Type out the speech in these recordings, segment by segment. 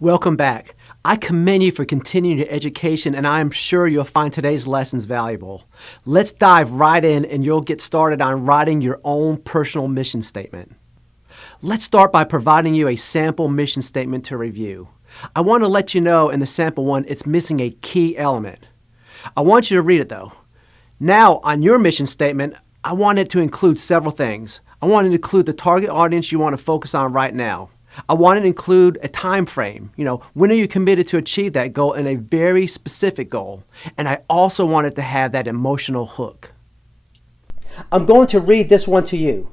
Welcome back. I commend you for continuing your education, and I am sure you'll find today's lessons valuable. Let's dive right in, and you'll get started on writing your own personal mission statement. Let's start by providing you a sample mission statement to review. I want to let you know in the sample one it's missing a key element. I want you to read it though. Now, on your mission statement, I want it to include several things. I want it to include the target audience you want to focus on right now. I want it to include a time frame. When are you committed to achieve that goal, and a very specific goal. And I also want it to have that emotional hook. I'm going to read this one to you.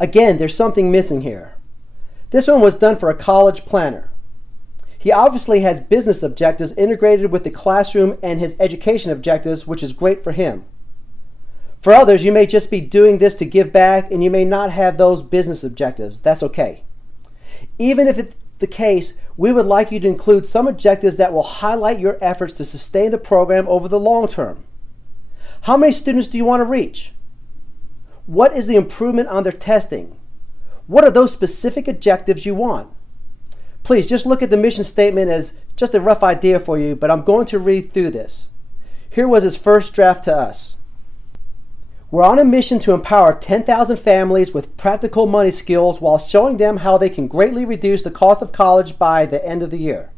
Again, there's something missing here. This one was done for a college planner. He obviously has business objectives integrated with the classroom and his education objectives, which is great for him. For others, you may just be doing this to give back, and you may not have those business objectives. That's okay. Even if it's the case, we would like you to include some objectives that will highlight your efforts to sustain the program over the long term. How many students do you want to reach? What is the improvement on their testing? What are those specific objectives you want? Please just look at the mission statement as just a rough idea for you, but I'm going to read through this. Here was his first draft to us. We're on a mission to empower 10,000 families with practical money skills while showing them how they can greatly reduce the cost of college by the end of the year.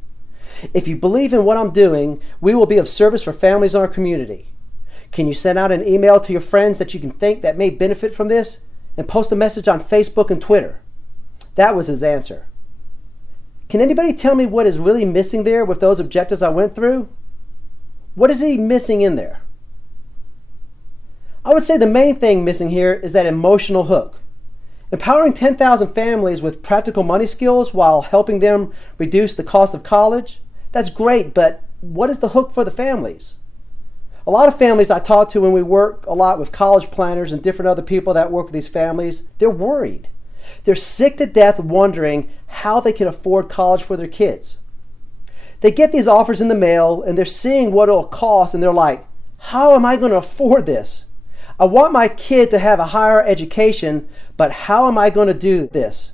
If you believe in what I'm doing, we will be of service for families in our community. Can you send out an email to your friends that you can think that may benefit from this, and post a message on Facebook and Twitter? That was his answer. Can anybody tell me what is really missing there with those objectives I went through? What is he missing in there? I would say the main thing missing here is that emotional hook. Empowering 10,000 families with practical money skills while helping them reduce the cost of college, that's great, but what is the hook for the families? A lot of families I talk to when we work a lot with college planners and different other people that work with these families, they're worried. They're sick to death wondering how they can afford college for their kids. They get these offers in the mail and they're seeing what it'll cost and they're like, how am I going to afford this? I want my kid to have a higher education, but how am I going to do this?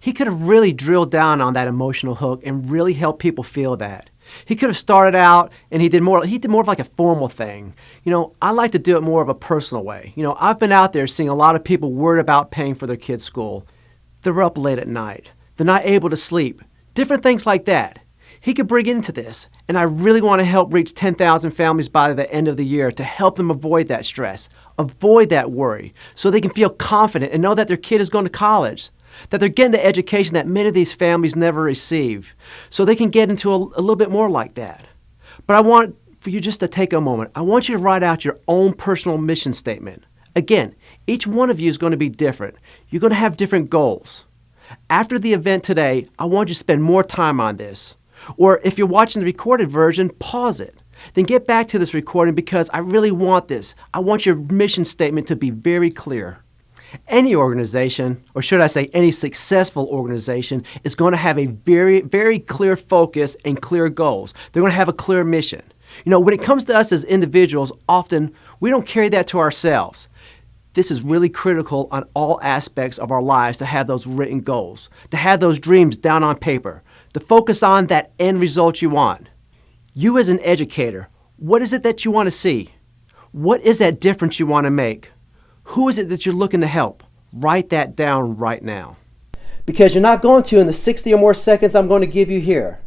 He could have really drilled down on that emotional hook and really helped people feel that. He could have started out and he did more of like a formal thing. I like to do it more of a personal way. I've been out there seeing a lot of people worried about paying for their kids' school. They're up late at night. They're not able to sleep. Different things like that. He could bring into this, and I really want to help reach 10,000 families by the end of the year to help them avoid that stress, avoid that worry, so they can feel confident and know that their kid is going to college, that they're getting the education that many of these families never receive, so they can get into a little bit more like that. But I want for you just to take a moment. I want you to write out your own personal mission statement. Again, each one of you is going to be different. You're going to have different goals. After the event today, I want you to spend more time on this. Or if you're watching the recorded version, pause it. Then get back to this recording because I really want this. I want your mission statement to be very clear. Any organization, or should I say any successful organization, is going to have a very, very clear focus and clear goals. They're going to have a clear mission. When it comes to us as individuals, often we don't carry that to ourselves. This is really critical on all aspects of our lives to have those written goals, to have those dreams down on paper, to focus on that end result you want. You as an educator, what is it that you want to see? What is that difference you want to make? Who is it that you're looking to help? Write that down right now. Because you're not going to in the 60 or more seconds I'm going to give you here.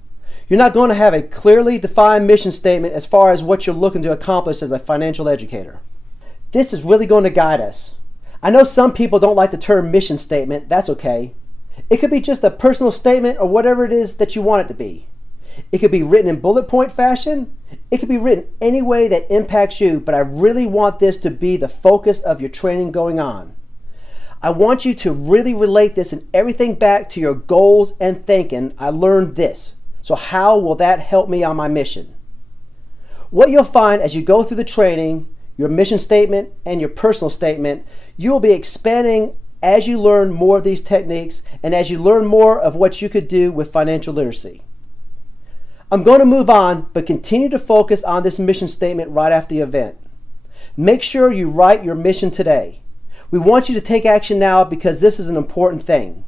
You're not going to have a clearly defined mission statement as far as what you're looking to accomplish as a financial educator. This is really going to guide us. I know some people don't like the term mission statement. That's okay. It could be just a personal statement or whatever it is that you want it to be. It could be written in bullet point fashion. It could be written any way that impacts you, but I really want this to be the focus of your training going on. I want you to really relate this and everything back to your goals and thinking, I learned this. So how will that help me on my mission? What you'll find as you go through the training, your mission statement and your personal statement, you will be expanding as you learn more of these techniques and as you learn more of what you could do with financial literacy. I'm going to move on, but continue to focus on this mission statement right after the event. Make sure you write your mission today. We want you to take action now because this is an important thing.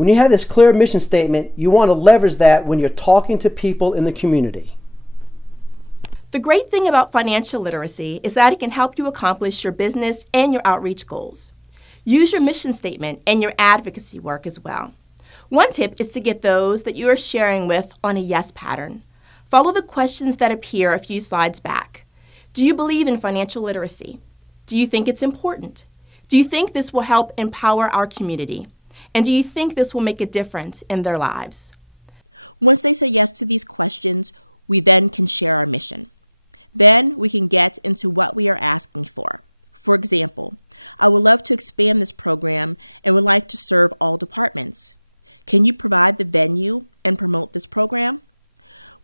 When you have this clear mission statement, you want to leverage that when you're talking to people in the community. The great thing about financial literacy is that it can help you accomplish your business and your outreach goals. Use your mission statement and your advocacy work as well. One tip is to get those that you are sharing with on a yes pattern. Follow the questions that appear a few slides back. Do you believe in financial literacy? Do you think it's important? Do you think this will help empower our community? And do you think this will make a difference in their lives? Listen to the rest of these questions and then to share answers. Then we can get into what we are asking for. For example, I would like to expand this program and to serve our departments. Can you plan the venue and promote this program?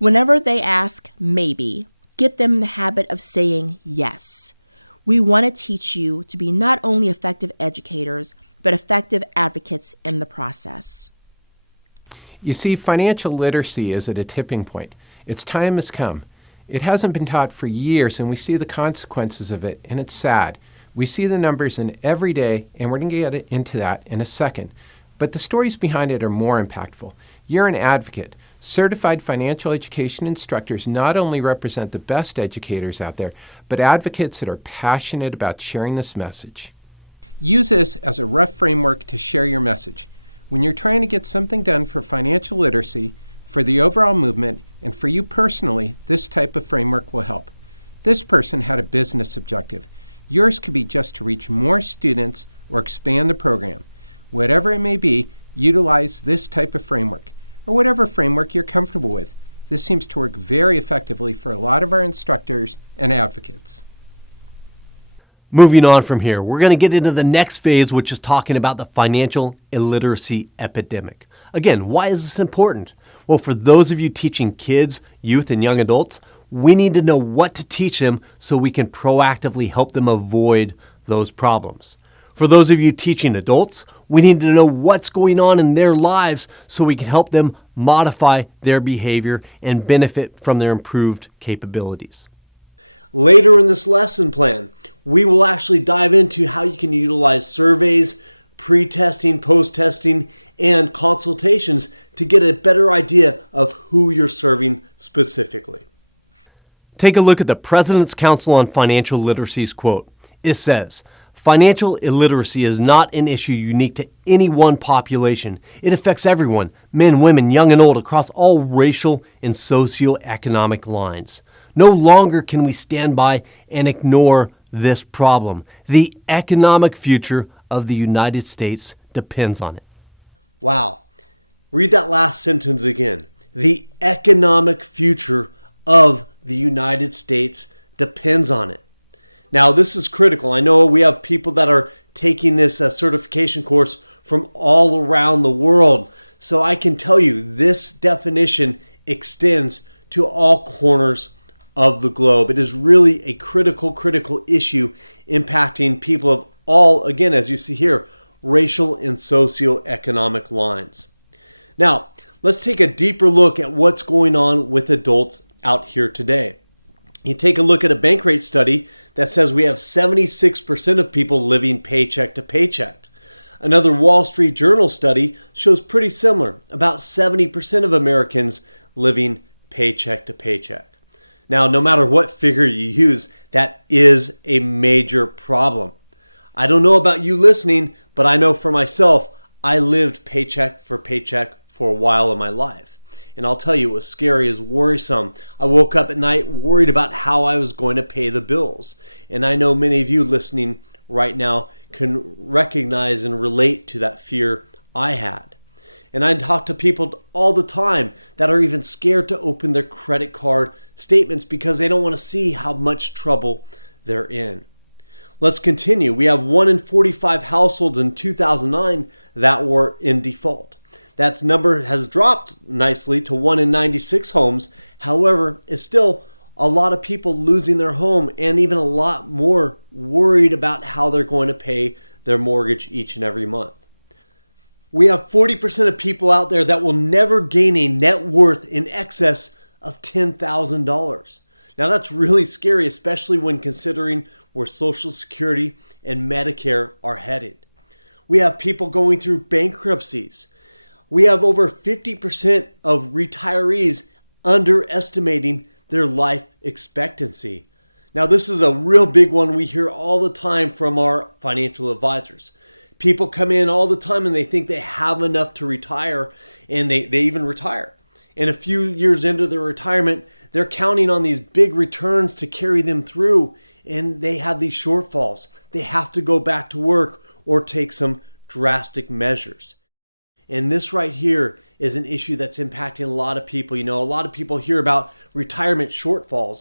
Whenever they ask maybe, give them the habit of saying yes. We want to teach you to be not only effective educators, but effective advocates in the process. You see, financial literacy is at a tipping point. Its time has come. It hasn't been taught for years, and we see the consequences of it, and it's sad. We see the numbers in every day, and we're going to get into that in a second. But the stories behind it are more impactful. You're an advocate. Certified financial education instructors not only represent the best educators out there, but advocates that are passionate about sharing this message. Use this as a rough framework to share your message. When you're trying to get something done for financial literacy, for the overall movement, and for you personally, this focus on my product. This person has a business objective. Yours can be just to reach more students or expand the program. Whatever you do, utilize this type of framework. Or whatever framework you're comfortable with. This will work very effectively for wide instructors and advocates. Moving on from here, we're going to get into the next phase, which is talking about the financial illiteracy epidemic. Again, why is this important? Well, for those of you teaching kids, youth, and young adults, we need to know what to teach them so we can proactively help them avoid those problems. For those of you teaching adults, we need to know what's going on in their lives so we can help them modify their behavior and benefit from their improved capabilities. Later in this lesson plan, you want to dive into how to utilize training, pre-testing, post-testing, and consultations to get a better idea of who you're serving specifically. Take a look at the President's Council on Financial Literacy's quote. It says, "Financial illiteracy is not an issue unique to any one population. It affects everyone, men, women, young and old, across all racial and socioeconomic lines. No longer can we stand by and ignore this problem. The economic future of the United States depends on it." Wow. We got to have something to do. The economic future of the United States depends on it. Now, this is critical. I know we have people that are taking this certification course from all around the world. So I can tell you, this definition extends to all corners of the globe. It is really a critical issue impacting people all, again, as you see here, racial and socioeconomic lines. Now, let's take a deeper look at what's going on with adults out here today. We're taking a look at a birth rate study that says we have 76% of people living paycheck to paycheck. Another Wall Street Journal study shows pretty similar. About 70% of Americans living paycheck to paycheck. Now, no matter what figure you use, that is a major problem. I don't know about you listening, but I know for myself, I lived paycheck to paycheck for a while in my life. And I'll tell you, it's scary, it's worrisome. I woke up at night worried about how I was going to pay the bills. And I know many of you listening right now can recognize and relate to that fear you have. And I talk to people all the time that are even scared to make credit card statements because they don't understand how much trouble they're in. Let's continue. We have more than 45 households in 2009 that were in default. That number has dropped nicely to 196 homes. However, still, a lot of people losing their home and even a lot more worried about how they're going to pay their mortgage each and every day. We have 40% of people out there that will never do a net year in excess of $10,000. That's really scary, especially when considering we're Social Security and Medicare are heavy. We have people going through bankruptcies. We have over 50% of retirees overestimating their life expectancy. Now, this is a real big issue. We hear all the time from our financial advisors. People come in all the time and think that's how enough to retire and they retire. And a few years into the retirement, they're counting on these big returns to carry them through, and they have these shortcuts because to go back to work or take some drastic measures. And this right here is an issue that's impacting a lot of people. A lot of people hear about retirement shortfalls,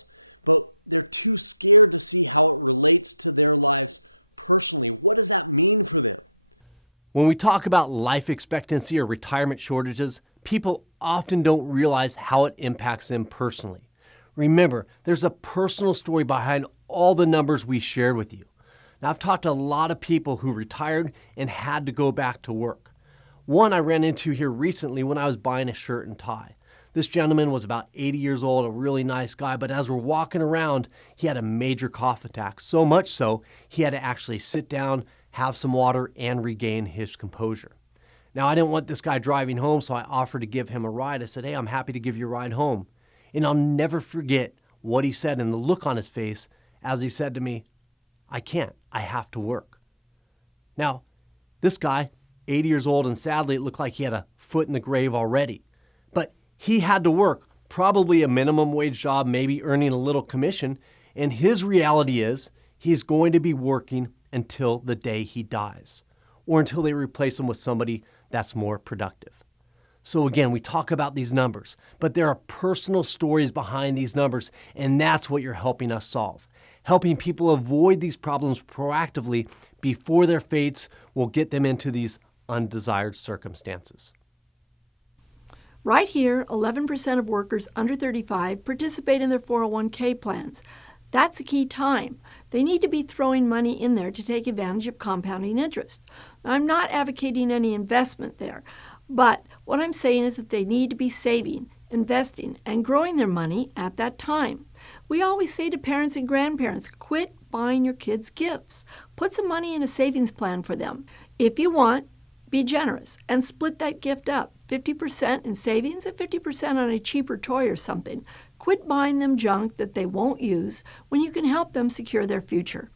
but they're too scared to see how it relates to their life history. What does that mean here? When we talk about life expectancy or retirement shortages, people often don't realize how it impacts them personally. Remember, there's a personal story behind all the numbers we shared with you. Now, I've talked to a lot of people who retired and had to go back to work. One I ran into here recently when I was buying a shirt and tie. This gentleman was about 80 years old, a really nice guy, but as we're walking around, he had a major cough attack, so much so he had to actually sit down, have some water, and regain his composure. Now, I didn't want this guy driving home, so I offered to give him a ride. I said, "Hey, I'm happy to give you a ride home." And I'll never forget what he said and the look on his face as he said to me, "I can't. I have to work." Now, this guy, 80 years old, and sadly, it looked like he had a foot in the grave already. But he had to work, probably a minimum wage job, maybe earning a little commission, and his reality is he's going to be working until the day he dies, or until they replace him with somebody that's more productive. So again, we talk about these numbers, but there are personal stories behind these numbers, and that's what you're helping us solve. Helping people avoid these problems proactively before their fates will get them into these undesired circumstances. Right here, 11% of workers under 35 participate in their 401k plans. That's a key time. They need to be throwing money in there to take advantage of compounding interest. Now, I'm not advocating any investment there, but what I'm saying is that they need to be saving, investing, and growing their money at that time. We always say to parents and grandparents, quit buying your kids gifts. Put some money in a savings plan for them. If you want, be generous and split that gift up, 50% in savings and 50% on a cheaper toy or something. Quit buying them junk that they won't use when you can help them secure their future.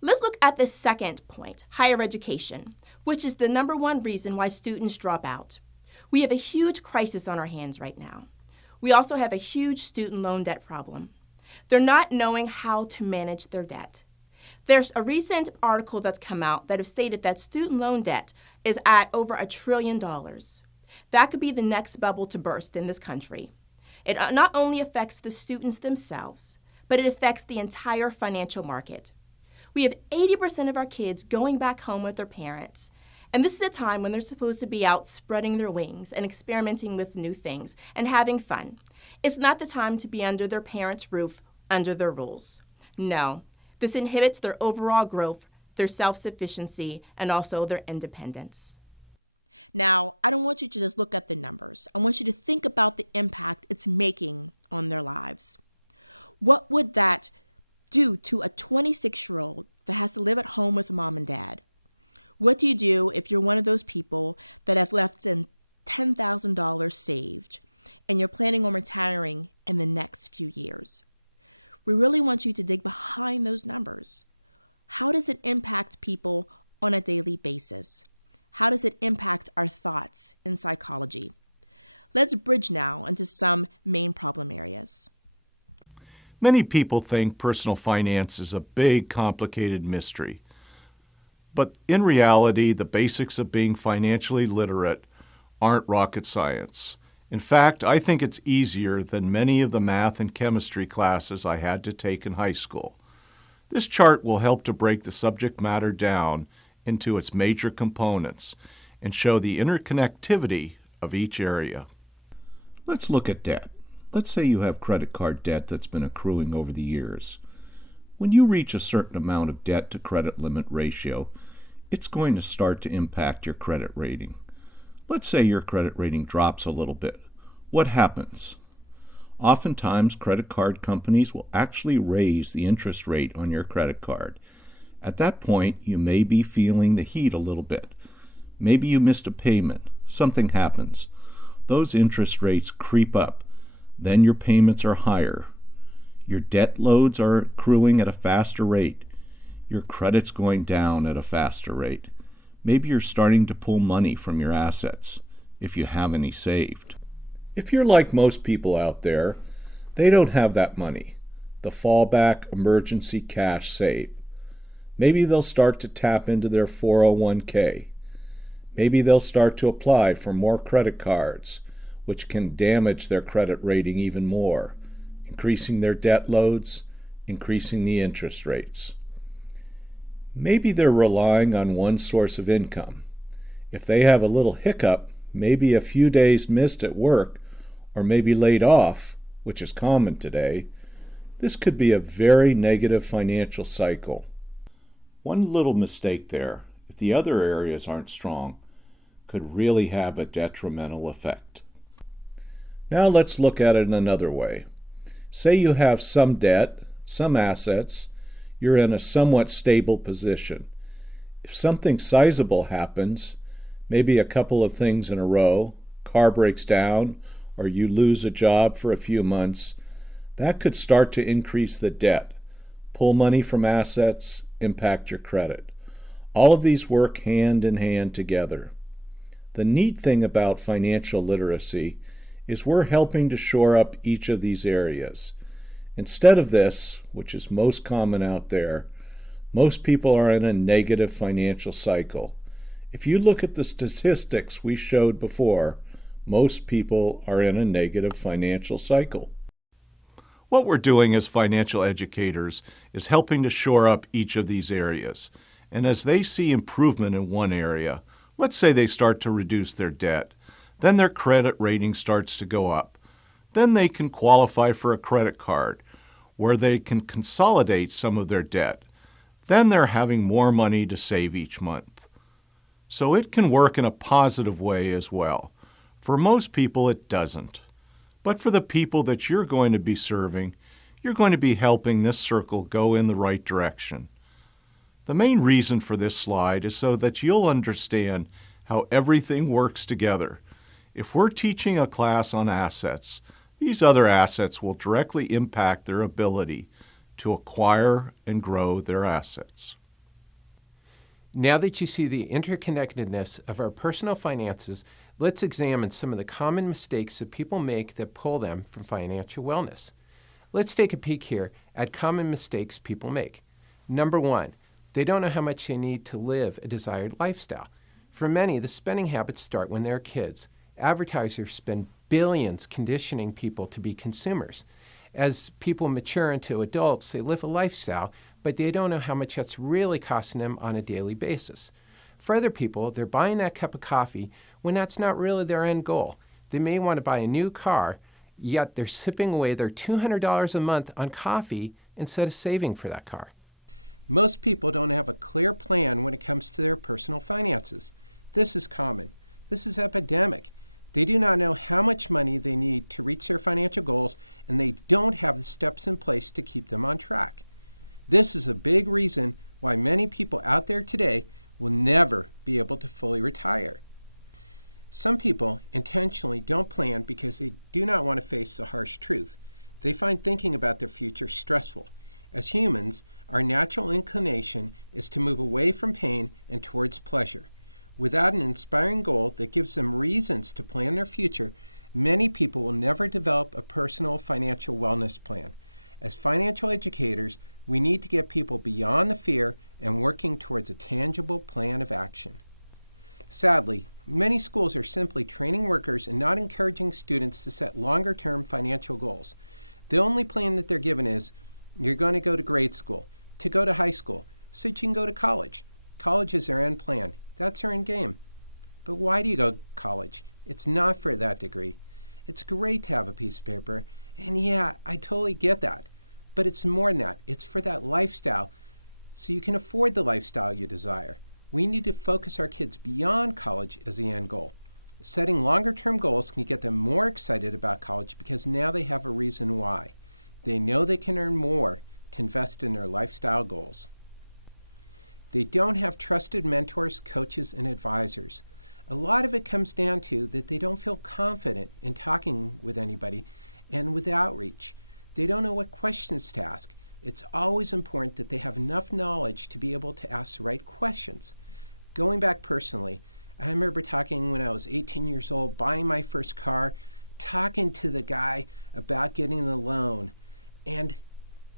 Let's look at the second point, higher education, which is the number one reason why students drop out. We have a huge crisis on our hands right now. We also have a huge student loan debt problem. They're not knowing how to manage their debt. There's a recent article that's come out that has stated that student loan debt is at over $1 trillion. That could be the next bubble to burst in this country. It not only affects the students themselves, but it affects the entire financial market. We have 80% of our kids going back home with their parents, and this is a time when they're supposed to be out spreading their wings and experimenting with new things and having fun. It's not the time to be under their parents' roof, under their rules. No, this inhibits their overall growth, their self-sufficiency, and also their independence. In order to 2016, I have a little team of my idea. What you do if you're one of those people that have less than $10,000 saved, and they're planning on retiring in the next 2 years. We really want you to get the same ideas. How does it impact people on a daily basis? How does it impact people in psychology? That's a good job if you could say one problem. Many people think personal finance is a big, complicated mystery. But in reality, the basics of being financially literate aren't rocket science. In fact, I think it's easier than many of the math and chemistry classes I had to take in high school. This chart will help to break the subject matter down into its major components and show the interconnectivity of each area. Let's look at debt. Let's say you have credit card debt that's been accruing over the years. When you reach a certain amount of debt to credit limit ratio, it's going to start to impact your credit rating. Let's say your credit rating drops a little bit. What happens? Oftentimes, credit card companies will actually raise the interest rate on your credit card. At that point, you may be feeling the heat a little bit. Maybe you missed a payment. Something happens. Those interest rates creep up. Then your payments are higher. Your debt loads are accruing at a faster rate. Your credit's going down at a faster rate. Maybe you're starting to pull money from your assets, if you have any saved. If you're like most people out there, they don't have that money, the fallback emergency cash saved. Maybe they'll start to tap into their 401k. Maybe they'll start to apply for more credit cards, which can damage their credit rating even more, increasing their debt loads, increasing the interest rates. Maybe they're relying on one source of income. If they have a little hiccup, maybe a few days missed at work, or maybe laid off, which is common today, this could be a very negative financial cycle. One little mistake there, if the other areas aren't strong, could really have a detrimental effect. Now let's look at it another way. Say you have some debt, some assets, you're in a somewhat stable position. If something sizable happens, maybe a couple of things in a row, car breaks down, or you lose a job for a few months, that could start to increase the debt, pull money from assets, impact your credit. All of these work hand in hand together. The neat thing about financial literacy is we're helping to shore up each of these areas. Instead of this, which is most common out there, most people are in a negative financial cycle. If you look at the statistics we showed before, most people are in a negative financial cycle. What we're doing as financial educators is helping to shore up each of these areas. And as they see improvement in one area, let's say they start to reduce their debt, then their credit rating starts to go up. Then they can qualify for a credit card where they can consolidate some of their debt. Then they're having more money to save each month. So it can work in a positive way as well. For most people, it doesn't. But for the people that you're going to be serving, you're going to be helping this circle go in the right direction. The main reason for this slide is so that you'll understand how everything works together. If we're teaching a class on assets, these other assets will directly impact their ability to acquire and grow their assets. Now that you see the interconnectedness of our personal finances, let's examine some of the common mistakes that people make that pull them from financial wellness. Let's take a peek here at common mistakes people make. Number 1, they don't know how much they need to live a desired lifestyle. For many, the spending habits start when they're kids. Advertisers spend billions conditioning people to be consumers. As people mature into adults, they live a lifestyle, but they don't know how much that's really costing them on a daily basis. For other people, they're buying that cup of coffee when that's not really their end goal. They may want to buy a new car, yet they're sipping away their $200 a month on coffee instead of saving for that car. Most people don't have a clear plan when it comes to personal finances. This is common. This is epidemic. They do not know how much money they need to reach their financial goals, and they don't have steps and steps to keep them on track. This is a big big reason why many people out there today never able to find a title. Some people potentially don't pay it because they do not want to pay for high school. They start thinking about their future structure. As humans, our natural inclination is to look away from pain and towards pleasure. Without an inspiring goal that gives them reasons to plan their future, many people will never develop a personal financial wellness plan. As financial educators, we get people beyond the field and working towards a tangible plan of action. Sadly, many speakers simply training with those long-term experiences that long-term financial work. The only thing that they're giving is, you're going to go to grade school, you go to high school, you can go to college. College is another plan. That's all you get. You why do you go to college? It's not good about the grade. It's great to have a good speaker. I totally get that. But it's normal. It's for that lifestyle. You can afford the lifestyle you desire. You need to take steps beyond college to do anything. Spend a longer-term goals that make you more excited about college because you already have a reason why. So you know they can do more to invest in your lifestyle goals. They don't have trusted mentors, coaches, and advisors. A lot of it comes down to they didn't feel confident in talking with anybody and you can outreach. They don't know what questions to ask. It's always important that they have enough knowledge to be able to ask the right questions. You know that person, I remember talking with a 18-year-old biometrics called talking to a guy about getting a loan. And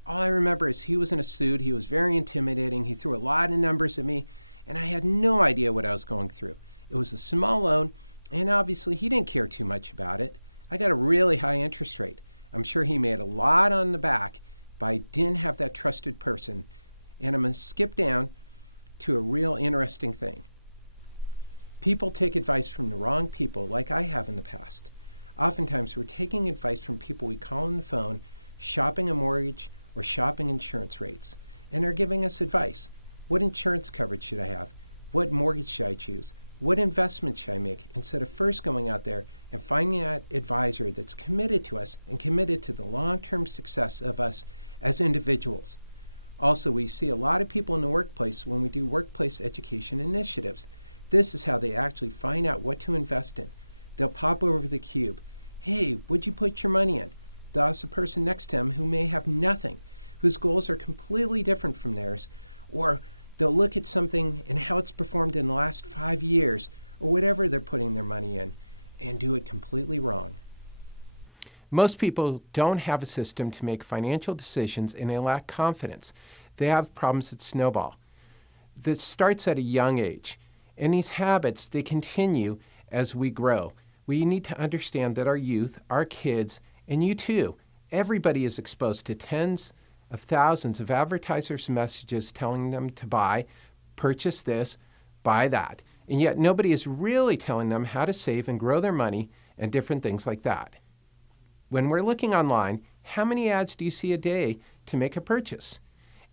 all I know is he was in a state who was really intimidated. There were a lot of numbers in it, and I had no idea what I was going through. It was a small loan, and obviously he didn't care too much about it. I got to believe in my interest in it. I'm sure he did a lot on the back by being that trusted person, and I'm going to sit there to a real interesting thing. People take advice from the wrong people, like I have in the past. Oftentimes, we're taking advice from people who don't know how to shop at the roads, to shop at the stores, and they're giving us advice. What insurance coverage should I have? What mortgage should I choose? What investments should I make? Instead of finishing on that day and finding out an advisor that's committed to us, committed to the long-term success of us as individuals. Also, we see a lot of people in the workplace who use the workplace institute to initiative. This is how they actually find out what's the investment. They're properly with you. If you take some money, the occupation looks at it, you may have nothing. This could look at completely different to you. Like, they'll look at something that helps the funds of last 5 years, but we never look at it anymore. It's completely wrong. Most people don't have a system to make financial decisions and they lack confidence. They have problems that snowball. This starts at a young age. And these habits, they continue as we grow. We need to understand that our youth, our kids, and you too, everybody is exposed to tens of thousands of advertisers' messages telling them to buy, purchase this, buy that. And yet nobody is really telling them how to save and grow their money and different things like that. When we're looking online, how many ads do you see a day to make a purchase?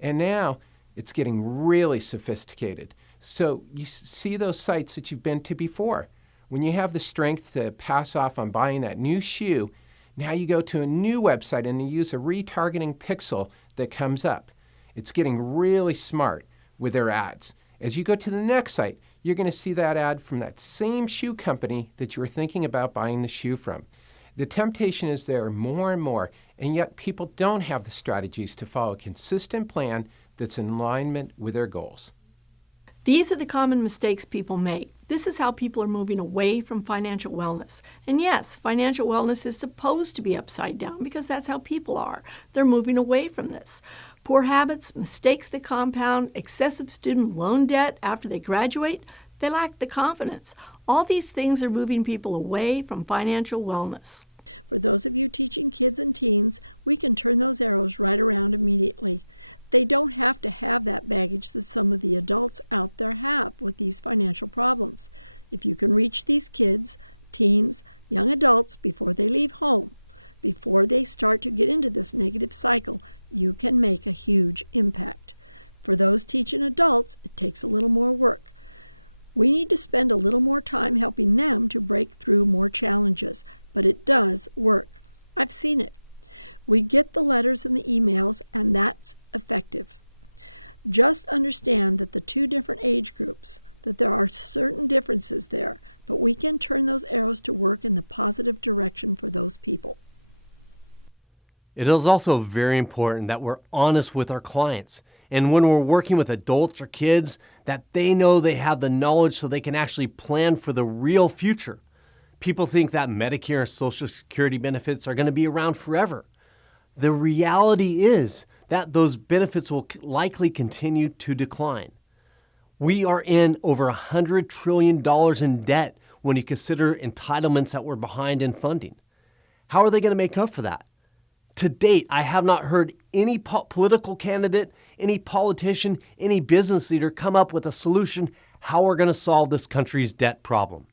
And now it's getting really sophisticated. So you see those sites that you've been to before. When you have the strength to pass off on buying that new shoe, now you go to a new website and you use a retargeting pixel that comes up. It's getting really smart with their ads. As you go to the next site, you're going to see that ad from that same shoe company that you were thinking about buying the shoe from. The temptation is there more and more, and yet people don't have the strategies to follow a consistent plan that's in alignment with their goals. These are the common mistakes people make. This is how people are moving away from financial wellness. And yes, financial wellness is supposed to be upside down because that's how people are. They're moving away from this. Poor habits, mistakes that compound, excessive student loan debt after they graduate, they lack the confidence. All these things are moving people away from financial wellness. It is also very important that we're honest with our clients. And when we're working with adults or kids, that they know they have the knowledge so they can actually plan for the real future. People think that Medicare and Social Security benefits are going to be around forever. The reality is that those benefits will likely continue to decline. We are in over $100 trillion in debt when you consider entitlements that we're behind in funding. How are they going to make up for that? To date, I have not heard any political candidate, any politician, any business leader come up with a solution how we're going to solve this country's debt problem.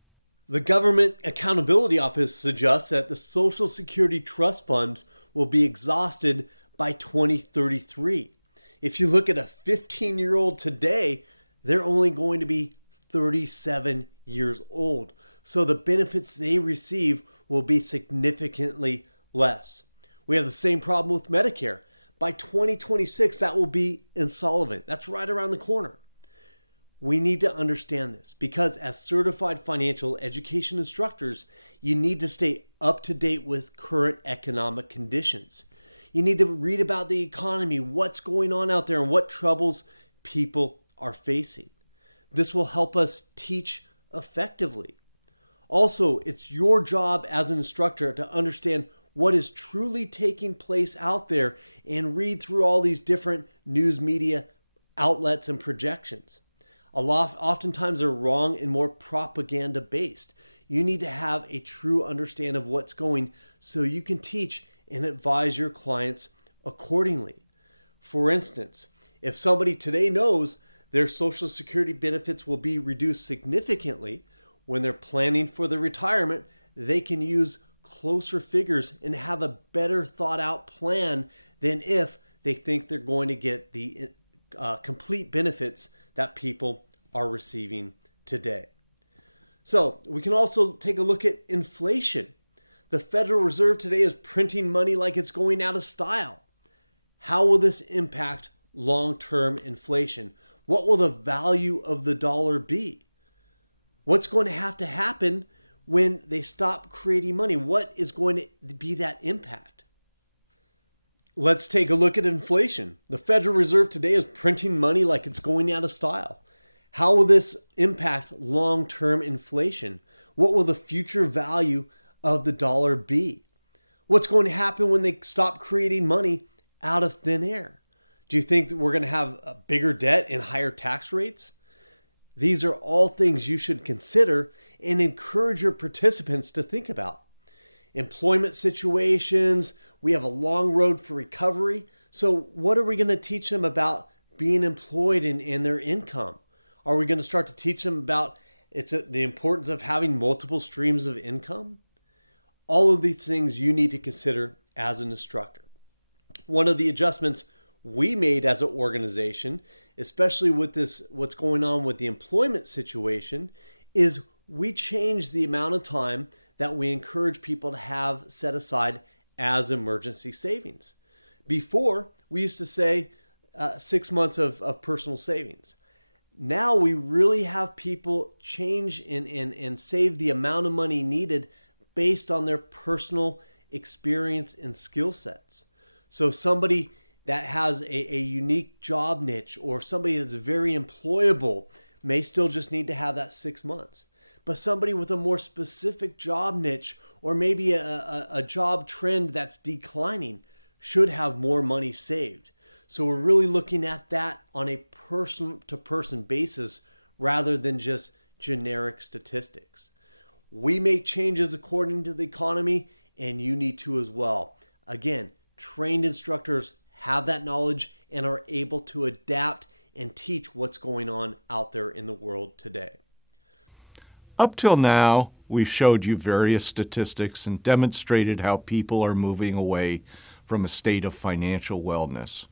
Up till now, we've showed you various statistics and demonstrated how people are moving away from a state of financial wellness.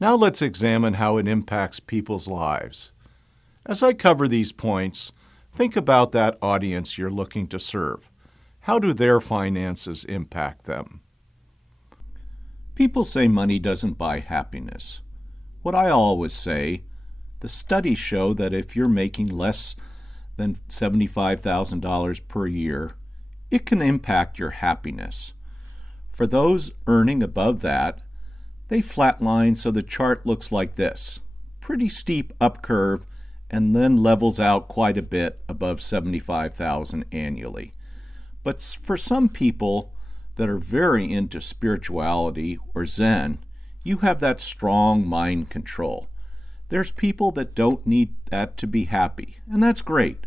Now let's examine how it impacts people's lives. As I cover these points, think about that audience you're looking to serve. How do their finances impact them? People say money doesn't buy happiness. What I always say, the studies show that if you're making less than $75,000 per year, it can impact your happiness. For those earning above that, they flatline so the chart looks like this. Pretty steep up curve and then levels out quite a bit above $75,000 annually. But for some people that are very into spirituality or Zen, you have that strong mind control. There's people that don't need that to be happy, and that's great.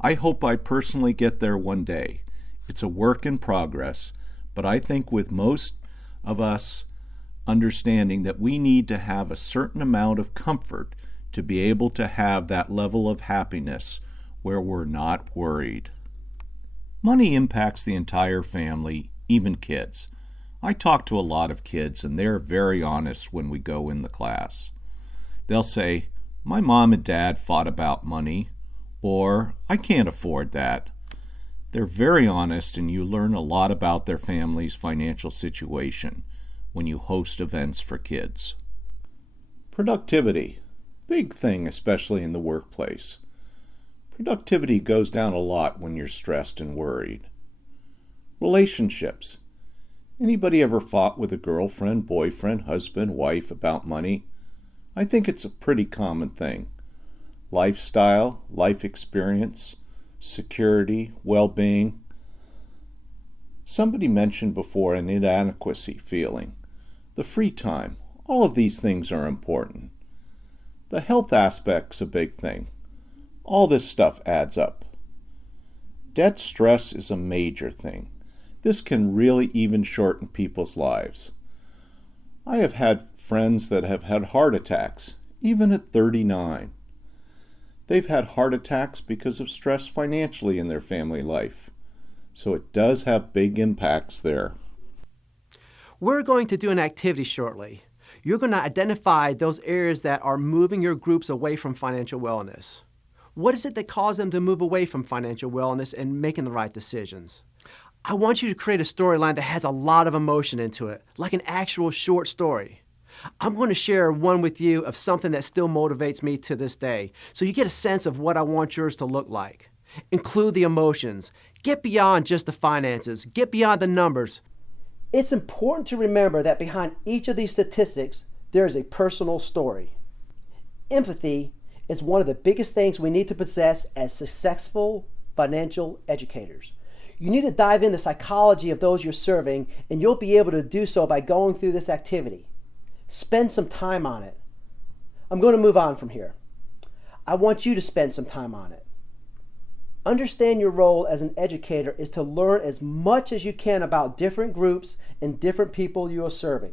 I hope I personally get there one day. It's a work in progress, but I think with most of us understanding that we need to have a certain amount of comfort to be able to have that level of happiness where we're not worried. Money impacts the entire family, even kids. I talk to a lot of kids, and they're very honest when we go in the class. They'll say, "My mom and dad fought about money," or "I can't afford that." They're very honest, and you learn a lot about their family's financial situation when you host events for kids. Productivity. Big thing, especially in the workplace. Productivity goes down a lot when you're stressed and worried. Relationships. Anybody ever fought with a girlfriend, boyfriend, husband, wife about money? I think it's a pretty common thing. Lifestyle, life experience, security, well-being. Somebody mentioned before an inadequacy feeling. The free time. All of these things are important. The health aspect's a big thing. All this stuff adds up. Debt stress is a major thing. This can really even shorten people's lives. I have had friends that have had heart attacks, even at 39. They've had heart attacks because of stress financially in their family life. So it does have big impacts there. We're going to do an activity shortly. You're going to identify those areas that are moving your groups away from financial wellness. What is it that caused them to move away from financial wellness and making the right decisions? I want you to create a storyline that has a lot of emotion into it, like an actual short story. I'm going to share one with you of something that still motivates me to this day, so you get a sense of what I want yours to look like. Include the emotions. Get beyond just the finances. Get beyond the numbers. It's important to remember that behind each of these statistics, there is a personal story. Empathy is one of the biggest things we need to possess as successful financial educators. You need to dive into the psychology of those you're serving, and you'll be able to do so by going through this activity. Spend some time on it. I'm going to move on from here. I want you to spend some time on it. Understand your role as an educator is to learn as much as you can about different groups and different people you are serving.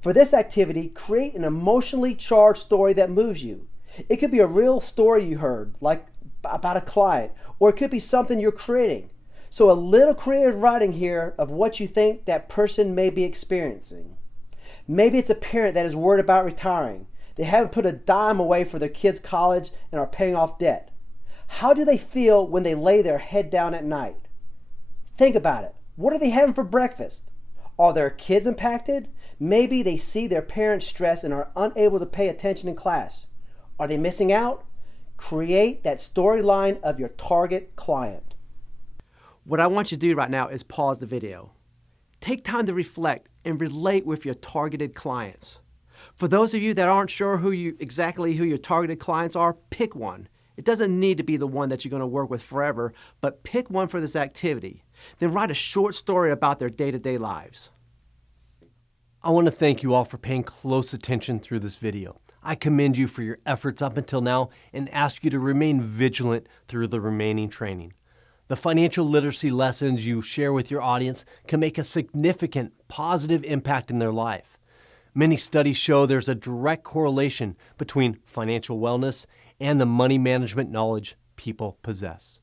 For this activity, create an emotionally charged story that moves you. It could be a real story you heard, like about a client, or it could be something you're creating. So a little creative writing here of what you think that person may be experiencing. Maybe it's a parent that is worried about retiring. They haven't put a dime away for their kids' college and are paying off debt. How do they feel when they lay their head down at night? Think about it. What are they having for breakfast? Are their kids impacted? Maybe they see their parents stressed and are unable to pay attention in class. Are they missing out? Create that storyline of your target client. What I want you to do right now is pause the video. Take time to reflect and relate with your targeted clients. For those of you that aren't sure exactly who your targeted clients are, pick one. It doesn't need to be the one that you're going to work with forever, but pick one for this activity. Then write a short story about their day-to-day lives. I want to thank you all for paying close attention through this video. I commend you for your efforts up until now and ask you to remain vigilant through the remaining training. The financial literacy lessons you share with your audience can make a significant positive impact in their life. Many studies show there's a direct correlation between financial wellness and the money management knowledge people possess.